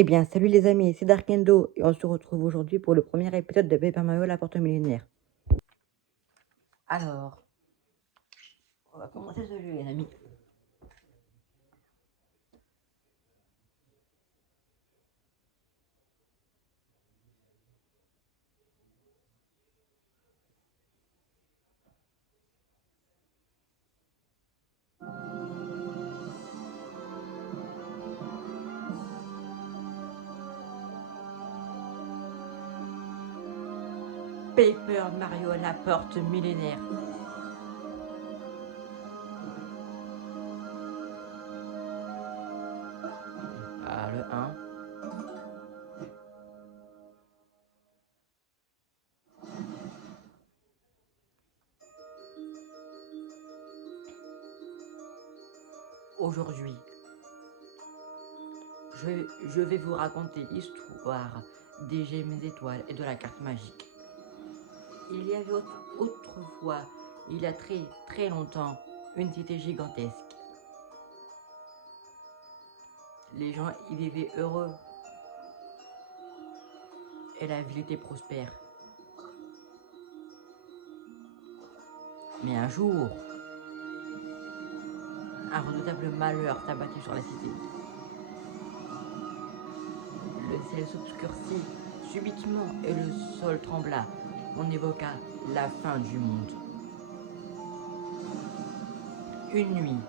Eh bien, salut les amis, c'est Darkendo et on se retrouve aujourd'hui pour le premier épisode de Paper Mario la porte millénaire. Alors, on va commencer ce jeu les amis. Paper Mario la porte millénaire. Ah, le 1. Aujourd'hui, je vais vous raconter l'histoire des gemmes étoiles et de la carte magique. Il y avait autrefois, il y a très longtemps, une cité gigantesque. Les gens y vivaient heureux et la ville était prospère. Mais un jour, un redoutable malheur s'abattit sur la cité. Le ciel s'obscurcit subitement et le sol trembla. On évoqua la fin du monde. Une nuit,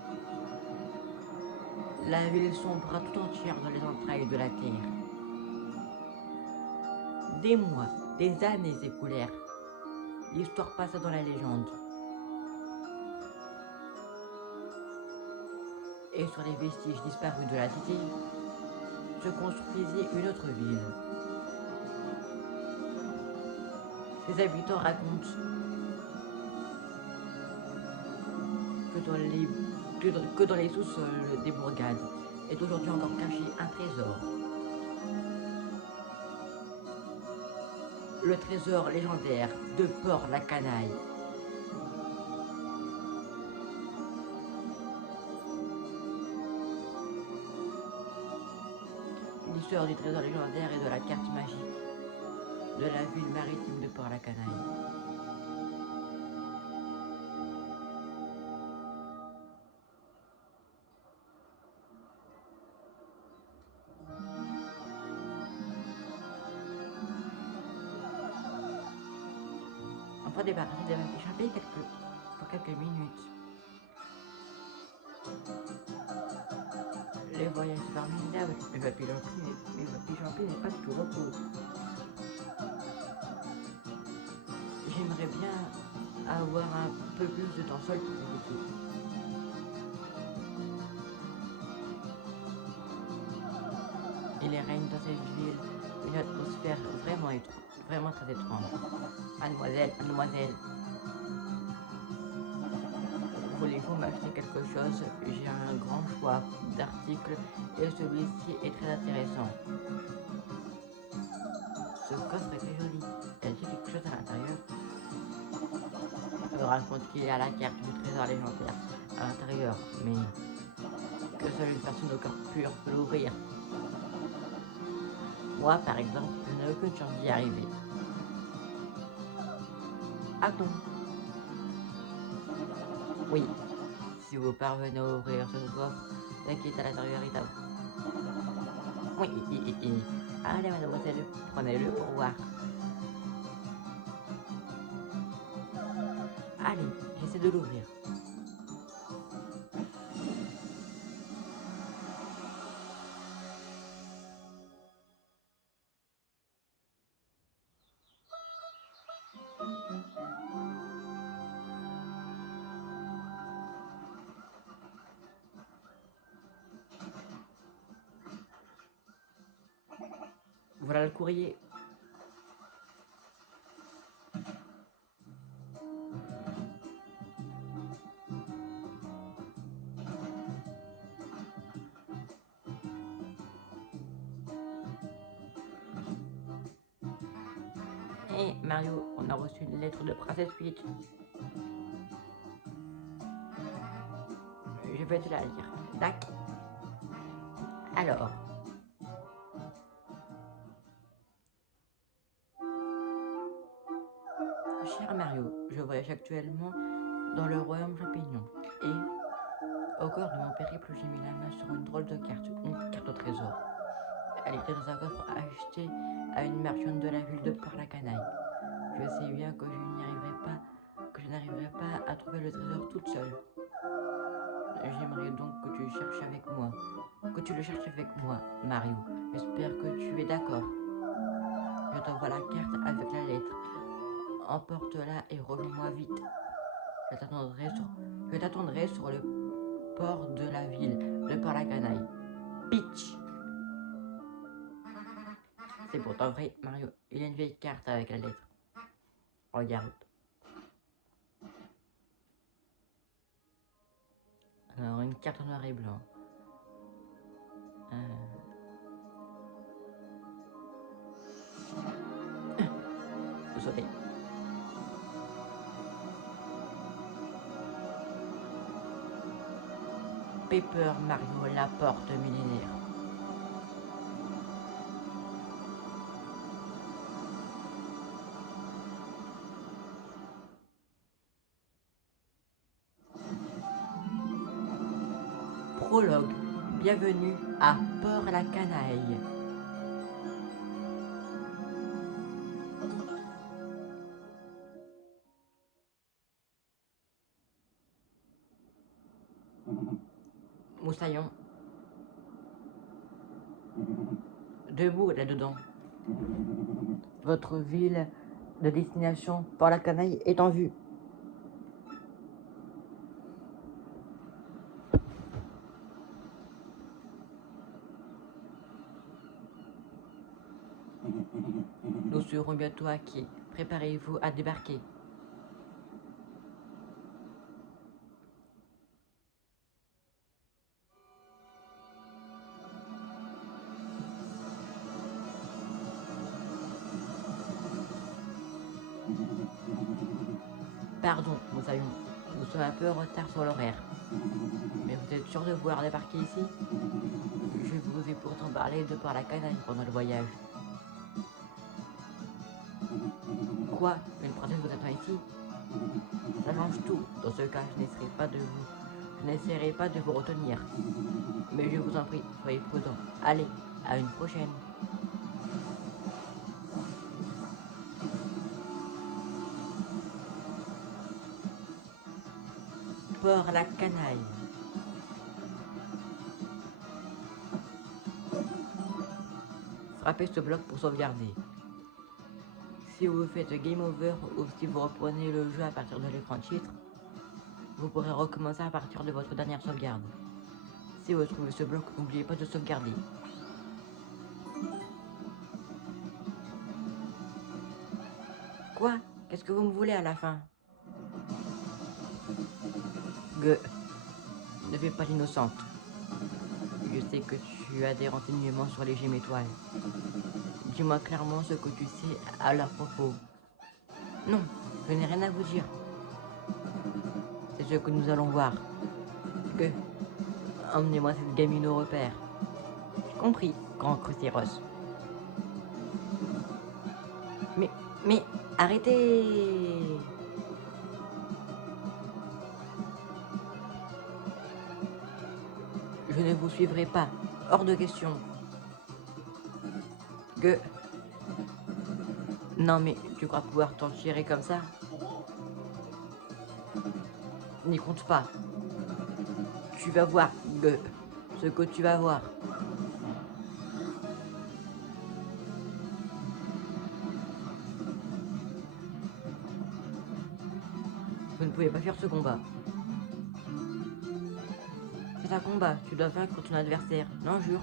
la ville sombra tout entière dans les entrailles de la terre. Des mois, des années s'écoulèrent. L'histoire passa dans la légende. Et sur les vestiges disparus de la cité, se construisit une autre ville. Ses habitants racontent que dans les sous-sols des bourgades est aujourd'hui encore caché un trésor. Le trésor légendaire de Port-la-Canaille. L'histoire du trésor légendaire et de la carte magique de la ville maritime de Port-la-Canaille. Enfin débarrasser des vaches échappées pour quelques minutes. Les voyages formidables, mais Papy Jean-Pierre n'est pas du tout repos. J'aimerais bien avoir un peu plus de temps seul pour profiter. Il règne dans cette ville une atmosphère vraiment très étrange. Mademoiselle, voulez-vous m'acheter quelque chose? J'ai un grand choix d'articles et celui-ci est très intéressant. Ce coffre est très joli. Y a-t-il quelque chose à l'intérieur? Je raconte qu'il y a la carte du trésor légendaire à l'intérieur, mais que seule une personne au cœur pur peut l'ouvrir. Moi, par exemple, je n'ai aucune chance d'y arriver. Ah bon? Oui. Si vous parvenez à ouvrir ce coffre, ce qui est à l'intérieur est à vous. Oui. Allez, mademoiselle, prenez-le pour voir. Allez, j'essaie de l'ouvrir. Voilà le courrier. Et Mario, on a reçu une lettre de Princesse Peach. Je vais te la lire. Tac. Alors, Mario. Je voyage actuellement dans le royaume champignon. Et, au cours de mon périple, j'ai mis la main sur une drôle de carte, une carte au trésor. Elle était dans un coffre acheté à une marchande de la ville de Port-la-Canaille. Je sais bien que je n'arriverai pas à trouver le trésor toute seule. J'aimerais donc que tu le cherches avec moi, Mario. J'espère que tu es d'accord. Je t'envoie la carte avec la lettre. Emporte-la et rejoins-moi vite. Je t'attendrai sur le port de la ville de Port-la-Canaille. Pitch! C'est pourtant vrai, Mario. Il y a une vieille carte avec la lettre. Regarde. Alors, une carte en noir et blanc. Vous savez. Paper Mario, la porte millénaire. Prologue. Bienvenue à Port-la-Canaille. Moussaillon. Debout là-dedans. Votre ville de destination Port-la-Canaille est en vue. Nous serons bientôt à quai. Préparez-vous à débarquer. Pardon, Moussaillon. Nous sommes un peu en retard sur l'horaire. Mais vous êtes sûr de vouloir débarquer ici? Je vous ai pourtant parlé de Port-la-Canaille pendant le voyage. Quoi? Une princesse vous attend ici? Ça change tout. Dans ce cas, je n'essaierai pas de vous retenir. Mais je vous en prie, soyez prudents. Allez, à une prochaine. Port-la-Canaille. Frappez ce bloc pour sauvegarder. Si vous faites Game Over ou si vous reprenez le jeu à partir de l'écran titre, vous pourrez recommencer à partir de votre dernière sauvegarde. Si vous trouvez ce bloc, n'oubliez pas de sauvegarder. Quoi? Qu'est-ce que vous me voulez à la fin? Ne fais pas l'innocente. Je sais que tu as des renseignements sur les gemmes étoiles. Dis-moi clairement ce que tu sais à leur propos. Non, je n'ai rien à vous dire. C'est ce que nous allons voir. Emmenez-moi cette gamine au repère. Compris, grand Crucéros. Mais, arrêtez! Je ne vous suivrai pas. Hors de question. Non mais, tu crois pouvoir t'en tirer comme ça? N'y compte pas. Tu vas voir, ce que tu vas voir. Vous ne pouvez pas faire ce combat. C'est un combat, tu dois vaincre ton adversaire, non jure.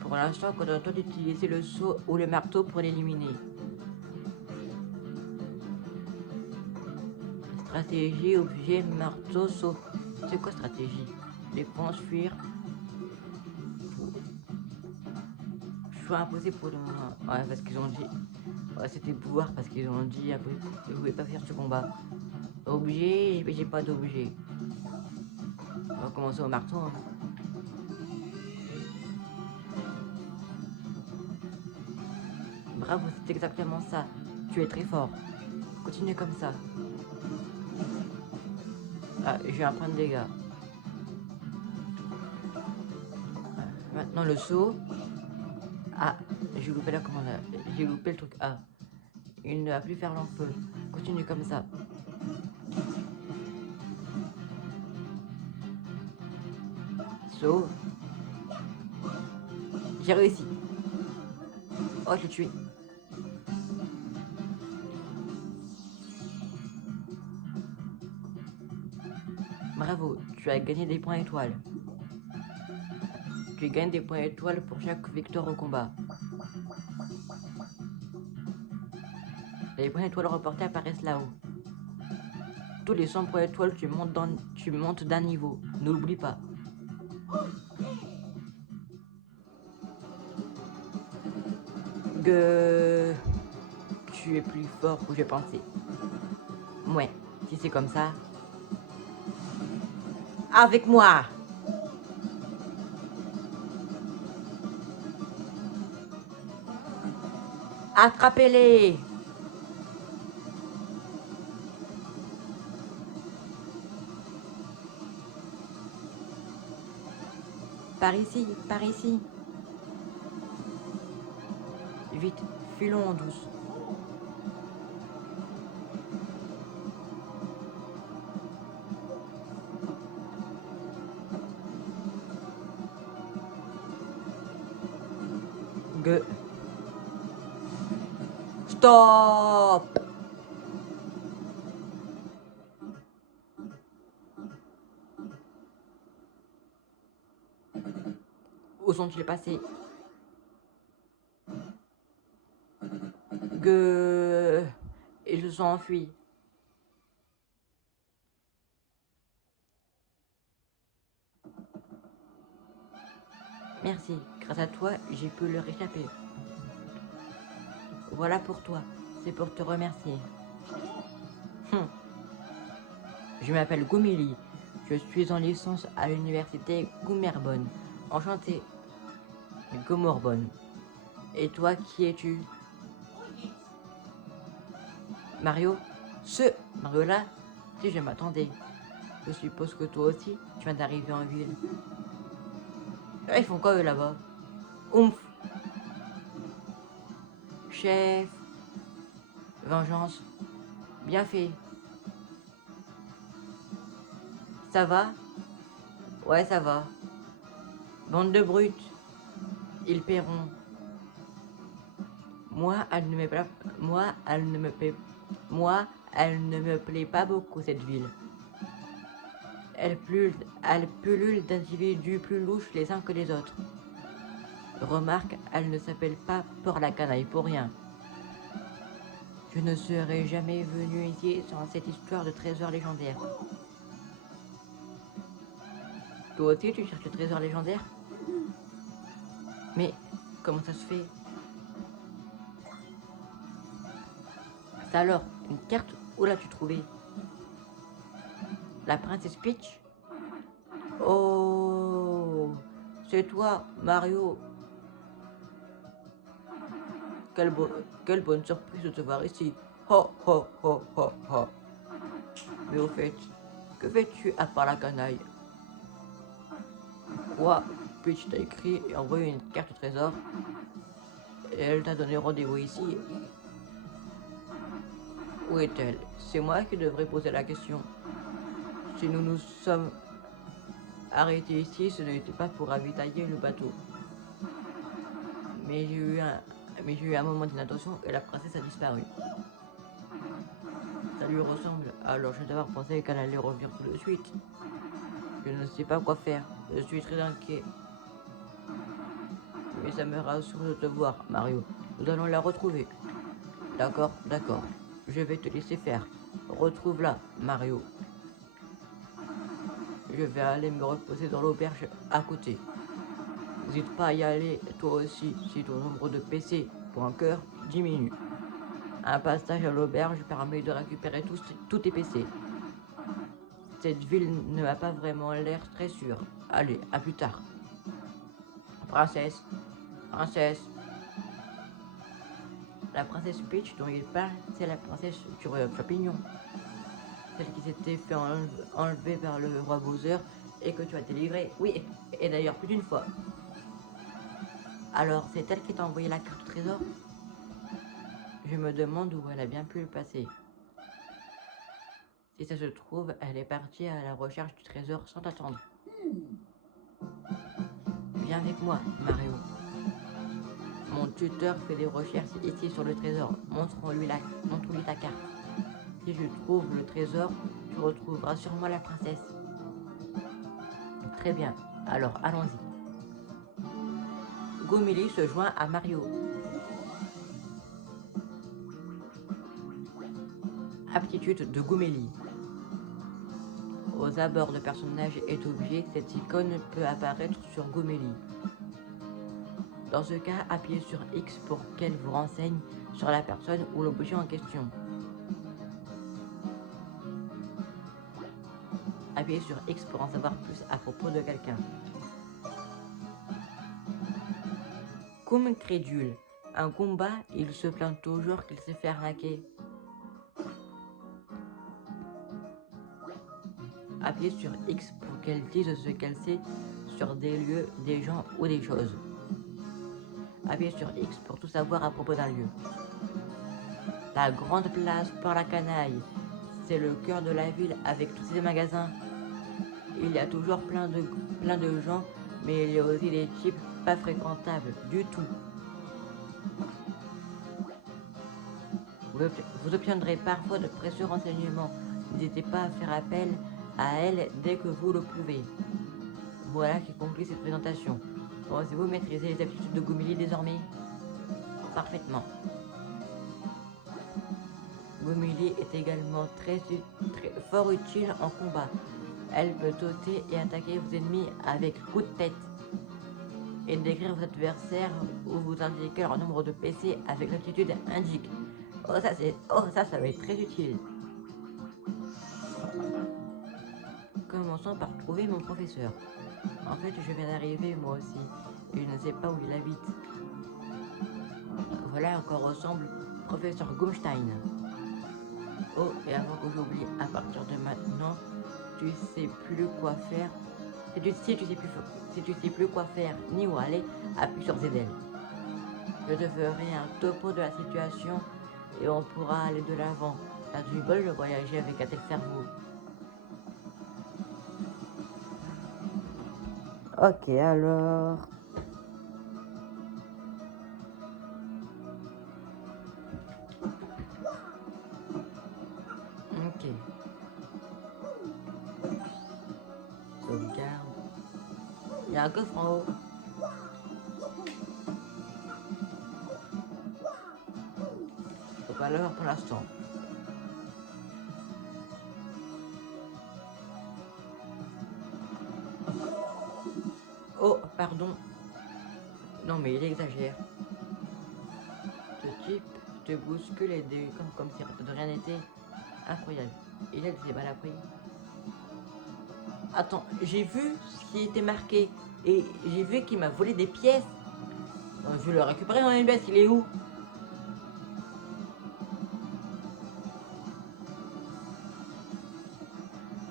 Pour l'instant, contente-toi d'utiliser le seau ou le marteau pour l'éliminer. Stratégie, objet, marteau, seau. C'est quoi stratégie? Défense, fuir. Choix imposé pour le moment. Ouais, parce qu'ils ont dit. Ouais, c'était pouvoir parce qu'ils ont dit que vous pouvez pas faire ce combat. Objet, mais j'ai pas d'objet. On va commencer au marteau. Hein. Bravo, c'est exactement ça. Tu es très fort. Continue comme ça. Ah, j'ai un point de dégâts. Maintenant le saut. Ah, j'ai loupé la commande. J'ai loupé le truc A. Il ne va plus faire l'enfeu. Continue comme ça. Saut. J'ai réussi. Oh, je l'ai tué. Bravo, tu as gagné des points étoiles. Tu gagnes des points étoiles pour chaque victoire au combat. Les points étoiles reportés apparaissent là-haut. Tous les 100 points étoiles, tu montes d'un niveau. Ne l'oublie pas. Que tu es plus fort que j'ai pensé. Ouais, si c'est comme ça. Avec moi! Attrapez-les! Par ici, par ici. Vite, filons en douce. Gue. Stop! Où sont-ils passés? Gue. Ils se sont enfuis. Merci, grâce à toi, j'ai pu leur échapper. Voilà pour toi, c'est pour te remercier. Je m'appelle Goumeli, je suis en licence à l'université Goumerbonne. Enchanté, Gomorbonne. Et toi, qui es-tu? Mario? Ce Mario-là? Si je m'attendais. Je suppose que toi aussi, tu viens d'arriver en ville. Ils font quoi eux là-bas? Oomph! Chef! Vengeance! Bien fait! Ça va? Ouais, ça va. Bande de brutes! Ils paieront. Moi, elle ne me plaît, moi, elle ne me plaît pas beaucoup cette ville. Elle pullule d'individus plus louches les uns que les autres. Remarque, elle ne s'appelle pas Port la Canaille pour rien. Je ne serais jamais venu ici sans cette histoire de trésor légendaire. Toi aussi, tu cherches le trésor légendaire? Mais comment ça se fait? Ça alors, une carte, où l'as-tu trouvée? La princesse Peach? Oh, c'est toi, Mario. Quelle bonne surprise de te voir ici. Ho, ho, ho, ho, ho. Mais au fait, que fais-tu à part la canaille? Quoi? Peach t'a écrit et envoyé une carte au trésor. Et elle t'a donné rendez-vous ici. Où est-elle? C'est moi qui devrais poser la question. Si nous nous sommes arrêtés ici, ce n'était pas pour ravitailler le bateau. Mais j'ai eu un moment d'inattention et la princesse a disparu. Ça lui ressemble, alors je devais penser qu'elle allait revenir tout de suite. Je ne sais pas quoi faire, je suis très inquiet. Mais ça me rassure de te voir, Mario. Nous allons la retrouver. D'accord, d'accord. Je vais te laisser faire. Retrouve-la, Mario. Je vais aller me reposer dans l'auberge à côté. N'hésite pas à y aller, toi aussi, si ton nombre de PC pour un cœur diminue. Un passage à l'auberge permet de récupérer tous tes PC. Cette ville ne m'a pas vraiment l'air très sûre. Allez, à plus tard. Princesse, princesse. La princesse Peach dont il parle, c'est la princesse du royaume champignon. Celle qui s'était fait enlever par le roi Bowser et que tu as délivré. Oui, et d'ailleurs plus d'une fois. Alors, c'est elle qui t'a envoyé la carte au trésor? Je me demande où elle a bien pu le passer. Si ça se trouve, elle est partie à la recherche du trésor sans t'attendre. Viens avec moi, Mario. Mon tuteur fait des recherches ici sur le trésor. Montre-lui ta carte. Si je trouve le trésor, tu retrouveras sûrement la princesse. Très bien, alors allons-y. Gomeli se joint à Mario. Aptitude de Gomeli. Aux abords de personnages et d'objets, cette icône peut apparaître sur Gomeli. Dans ce cas, appuyez sur X pour qu'elle vous renseigne sur la personne ou l'objet en question. Appuyez sur X pour en savoir plus à propos de quelqu'un. Comme crédule. Un combat, il se plaint toujours qu'il s'est fait arnaquer. Appuyez sur X pour qu'elle dise ce qu'elle sait sur des lieux, des gens ou des choses. Appuyez sur X pour tout savoir à propos d'un lieu. La grande place pour la canaille. C'est le cœur de la ville avec tous ses magasins. Il y a toujours plein de gens, mais il y a aussi des types pas fréquentables du tout. Vous obtiendrez parfois de précieux renseignements. N'hésitez pas à faire appel à elle dès que vous le pouvez. Voilà qui conclut cette présentation. Pensez-vous maîtriser les aptitudes de Gomeli désormais? Parfaitement. Gomeli est également très fort utile en combat. Elle peut sauter et attaquer vos ennemis avec coup de tête. Et décrire vos adversaires ou vous indiquer leur nombre de PC avec l'aptitude indique. Oh ça va être très utile. Commençons par trouver mon professeur. En fait, je viens d'arriver moi aussi, et je ne sais pas où il habite. Voilà à quoi ressemble professeur Gumstein. Oh, et avant que j'oublie, à partir de maintenant, tu sais plus quoi faire. Si tu sais plus quoi faire ni où aller, appuie sur ZL. Je te ferai un topo de la situation et on pourra aller de l'avant. T'as du bol de voyager avec un tel cerveau. Ok, alors... Ok. Sauvegarde. Il y a un coffre en haut. Faut pas l'avoir pour l'instant. Oh, pardon. Non mais il exagère. Ce type te bouscule et comme si de rien n'était. Incroyable. Il a des balles appris. Attends, j'ai vu ce qui était marqué et j'ai vu qu'il m'a volé des pièces. Je vais le récupérer dans une baisse, il est où?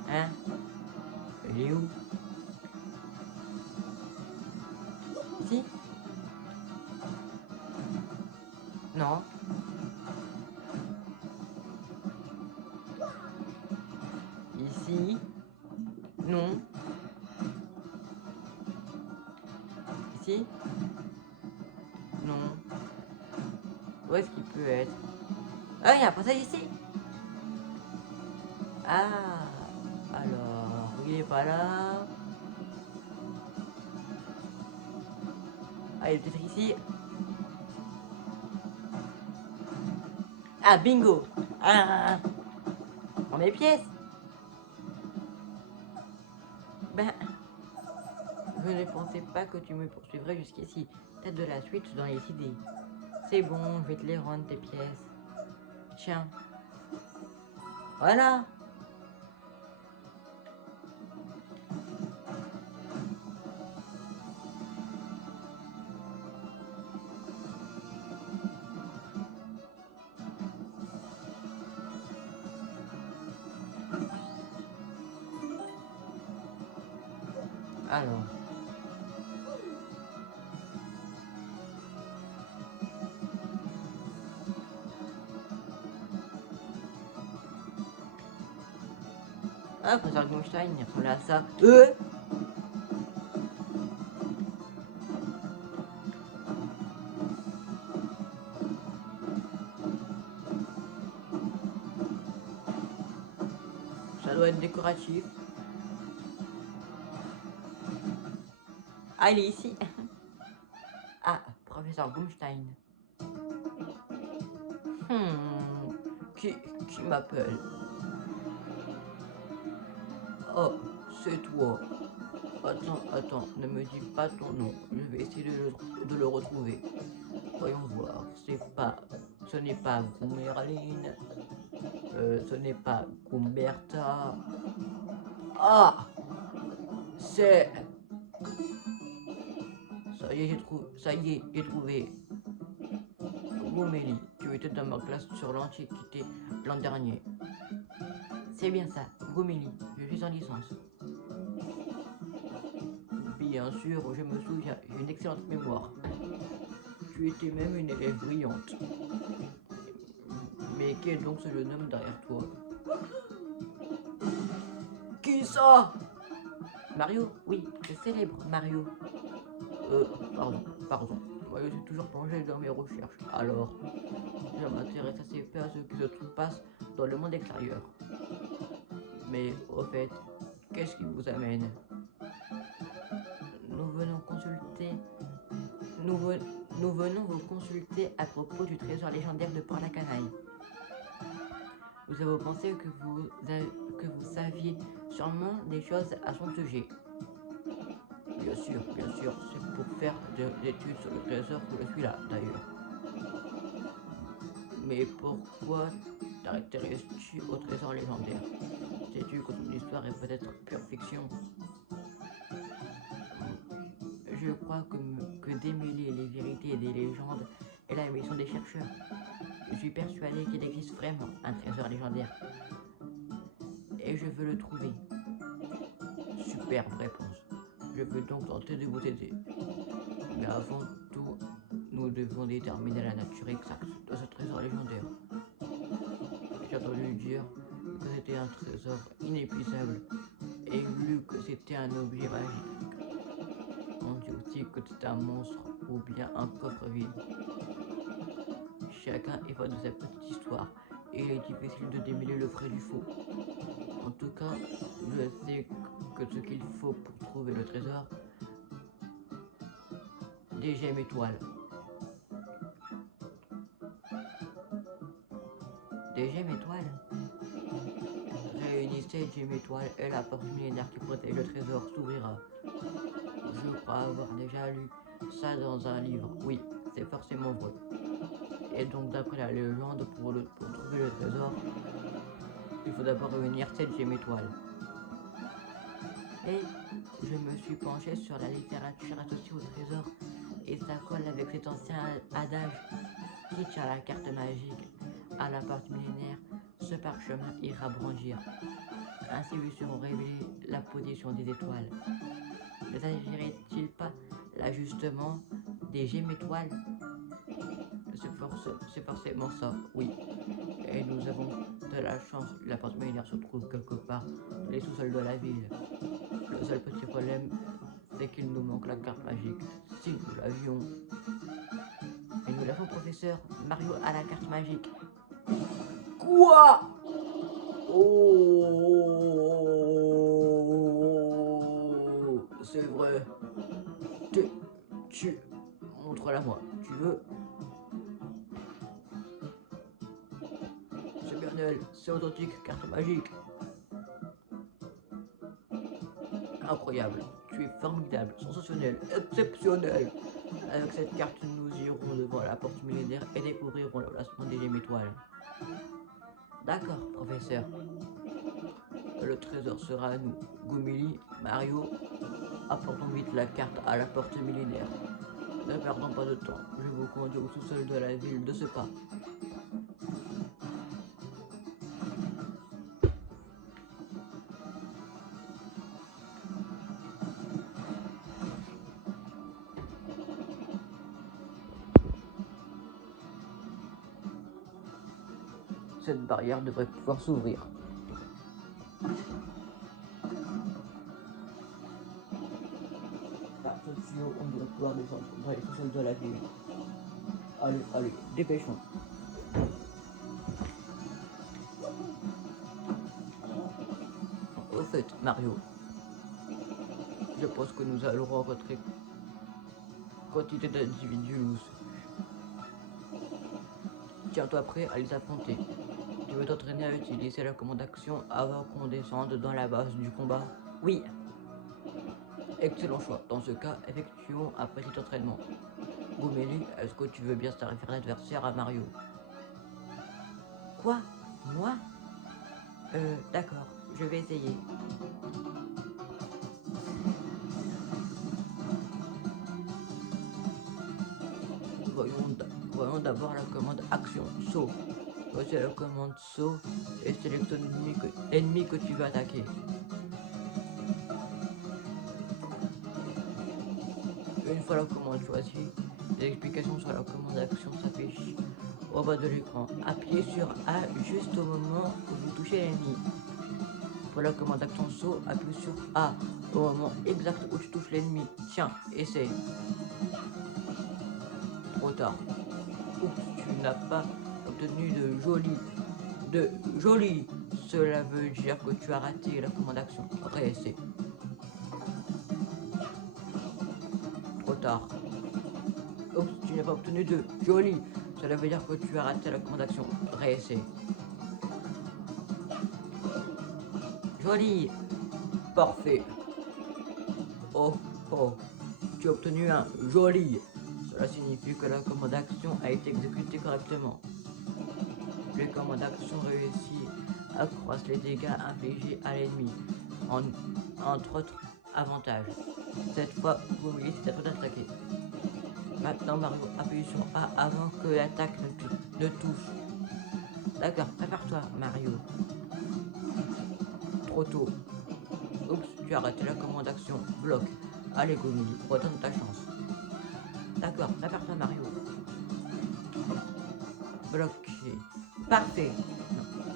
Hein? Il est où? Ici? Non. Ici? Non. Ici? Non. Où est-ce qu'il peut être? Ah, il y a un passage ici! Ah! Alors, il est pas là. Ah, il est peut-être ici. Ah, bingo! Ah! Dans mes pièces! Ben, je ne pensais pas que tu me poursuivrais jusqu'ici. T'as de la suite dans les idées. C'est bon, je vais te les rendre tes pièces. Tiens. Voilà! Alors. Ah, professeur Gumstein, il ressemble à ça. Ça doit être décoratif. Ah, il est ici. Ah, professeur Gumstein. Qui m'appelle? Oh, c'est toi. Attends, ne me dis pas ton nom. Je vais essayer de le retrouver. Voyons voir. Ce n'est pas Gummerline. Ce n'est pas Gumberta. Ah, c'est... Ça y est, j'ai trouvé. Gomélie, tu étais dans ma classe sur l'Antiquité l'an dernier. C'est bien ça, Gomélie, je suis en licence. Bien sûr, je me souviens, j'ai une excellente mémoire. Tu étais même une élève brillante. Mais qui est donc ce jeune homme derrière toi? Qui ça? Mario? Oui, le célèbre Mario. Pardon. Moi, je suis toujours plongé dans mes recherches. Alors, je m'intéresse assez peu à ce qui se passe dans le monde extérieur. Mais au fait, qu'est-ce qui vous amène? Nous venons consulter. Nous venons vous consulter à propos du trésor légendaire de Port-la-Canaille. Nous avons pensé que vous saviez sûrement des choses à son sujet. Bien sûr, c'est pour faire des études sur le trésor que je suis là, d'ailleurs. Mais pourquoi t'intéresses-tu au trésor légendaire? Sais-tu que son histoire est peut-être pure fiction? Je crois que démêler les vérités et des légendes est la mission des chercheurs. Je suis persuadé qu'il existe vraiment un trésor légendaire. Et je veux le trouver. Superbe réponse. Je peux donc tenter de vous aider. Mais avant tout, nous devons déterminer la nature exacte de ce trésor légendaire. J'ai entendu dire que c'était un trésor inépuisable et vu que c'était un objet magique. On dit aussi que c'est un monstre ou bien un coffre vide. Chacun évoque de sa petite histoire et il est difficile de démêler le vrai du faux. En tout cas, je sais que ce qu'il faut pour trouver le trésor, des gemmes étoiles. Des gemmes étoiles? Réunissez 7 gemmes étoiles et la porte millénaire qui protège le trésor s'ouvrira. Je crois avoir déjà lu ça dans un livre. Oui, c'est forcément vrai. Et donc d'après la légende, pour trouver le trésor, il faut d'abord réunir 7 gemmes étoiles. Et je me suis penché sur la littérature associée au trésor et ça colle avec cet ancien adage qui tient la carte magique à la porte millénaire, ce parchemin ira brandir. Ainsi lui seront révélées la position des étoiles. Ne s'agirait-il pas là justement des gemmes étoiles? C'est forcément ça, oui. Et nous avons de la chance, la porte millénaire se trouve quelque part dans les sous-sols de la ville. Le seul petit problème, c'est qu'il nous manque la carte magique. Si nous l'avions. Et nous l'avons, professeur. Mario a la carte magique. Quoi? Oh, c'est vrai. Tu montre-la moi. Tu veux? C'est bien elle. C'est authentique, carte magique. Incroyable. Tu es formidable, sensationnel, exceptionnel. Avec cette carte, nous irons devant la porte millénaire et découvrirons le placement des gemmes étoiles. D'accord, professeur. Le trésor sera à nous. Gomélie, Mario, apportons vite la carte à la porte millénaire. Ne perdons pas de temps, je vous conduis au sous-sol de la ville de ce pas. cette barrière devrait pouvoir s'ouvrir. Par ce tuyau, on devrait pouvoir descendre dans les sous-sols de la ville. Allez, allez, dépêchons. Au fait, Mario, je pense que nous allons rencontrer quantité d'individus louches. Tiens-toi prêt à les affronter. Tu veux t'entraîner à utiliser la commande action avant qu'on descende dans la base du combat? Oui. Excellent choix. Dans ce cas, effectuons un petit entraînement. Goumélie, est-ce que tu veux bien servir l'adversaire à Mario? Quoi? Moi? D'accord, je vais essayer. Voyons d'abord la commande action, saut. Voici la commande saut et sélectionne l'ennemi que tu veux attaquer. Une fois la commande choisie, les explications sur la commande action s'affichent au bas de l'écran. Appuyez sur A juste au moment où vous touchez l'ennemi. Pour la commande action saut, appuie sur A au moment exact où tu touches l'ennemi. Tiens, essaye. Trop tard. Oups, tu n'as pas obtenu de joli. Cela veut dire que tu as raté la commande action. Réessaye. Trop tard. Oups, tu n'as pas obtenu de joli. Cela veut dire que tu as raté la commande action. Réessaye. Joli. Parfait. Oh, oh. Tu as obtenu un joli. Cela signifie que la commande action a été exécutée correctement. Les commandes d'action réussies accroissent les dégâts infligés à l'ennemi, entre autres avantages. Cette fois, vous voyez c'est à toi d'attaquer. Maintenant, Mario appuie sur A avant que l'attaque ne touche. D'accord, prépare-toi, Mario. Trop tôt. Oups, tu as raté la commande d'action. Bloc. Allez, Gomili, redonne ta chance. D'accord, prépare-toi, Mario. Bloqué. Parfait.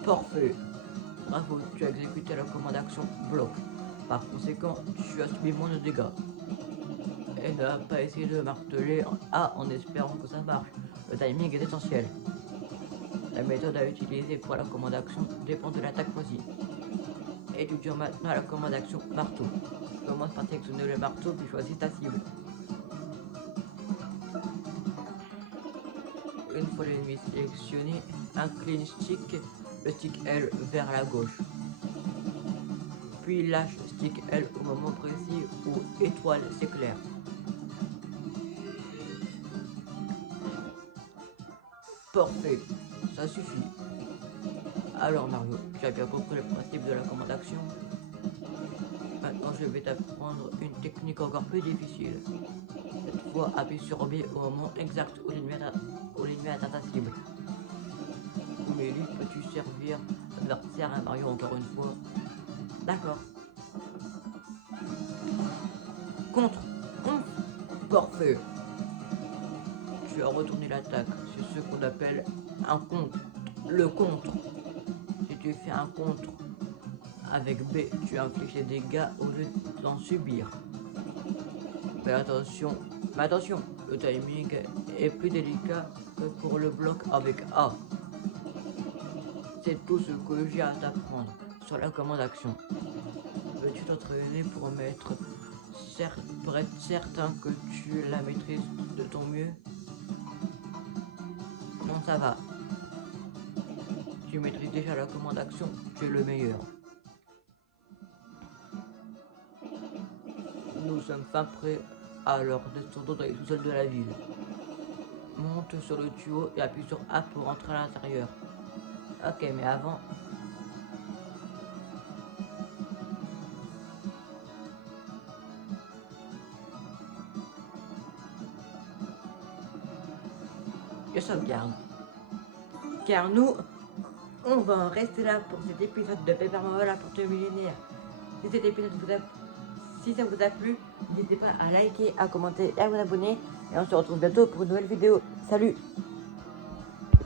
Parfait. Bravo, tu as exécuté la commande action bloc. Par conséquent, tu as subi moins de dégâts. Et ne pas essayer de marteler A en espérant que ça marche. Le timing est essentiel. La méthode à utiliser pour la commande action dépend de l'attaque choisie. Étudions maintenant la commande action marteau. Commence par sélectionner le marteau puis choisis ta cible. Une fois l'ennemi sélectionné, incline le stick L vers la gauche. Puis lâche stick L au moment précis où étoile s'éclaire. Parfait, ça suffit. Alors Mario, tu as bien compris le principe de la commande action. Maintenant je vais t'apprendre une technique encore plus difficile. Cette fois, appuie sur B au moment exact où l'ennemi atteint ta cible. Goumélie, peux-tu servir l'adversaire à Mario encore une fois? D'accord. Contre. Parfait. Tu as retourné l'attaque. C'est ce qu'on appelle un contre. Le contre. Si tu fais un contre avec B, tu infliges les dégâts au lieu d'en subir. Mais attention, le timing est plus délicat que pour le bloc avec A. C'est tout ce que j'ai à t'apprendre sur la commande action. Veux-tu t'entraîner pour être certain que tu la maîtrises de ton mieux? Non, ça va. Tu maîtrises déjà la commande action, tu es le meilleur. Nous sommes fin prêts, alors descendons dans les sous-sols de la ville. Monte sur le tuyau et appuie sur A pour entrer à l'intérieur. Ok, mais avant... Je sauvegarde. Car nous, on va en rester là pour cet épisode de Paper Mario la porte millénaire. Si ça vous a plu, n'hésitez pas à liker, à commenter et à vous abonner. Et on se retrouve bientôt pour une nouvelle vidéo. Salut!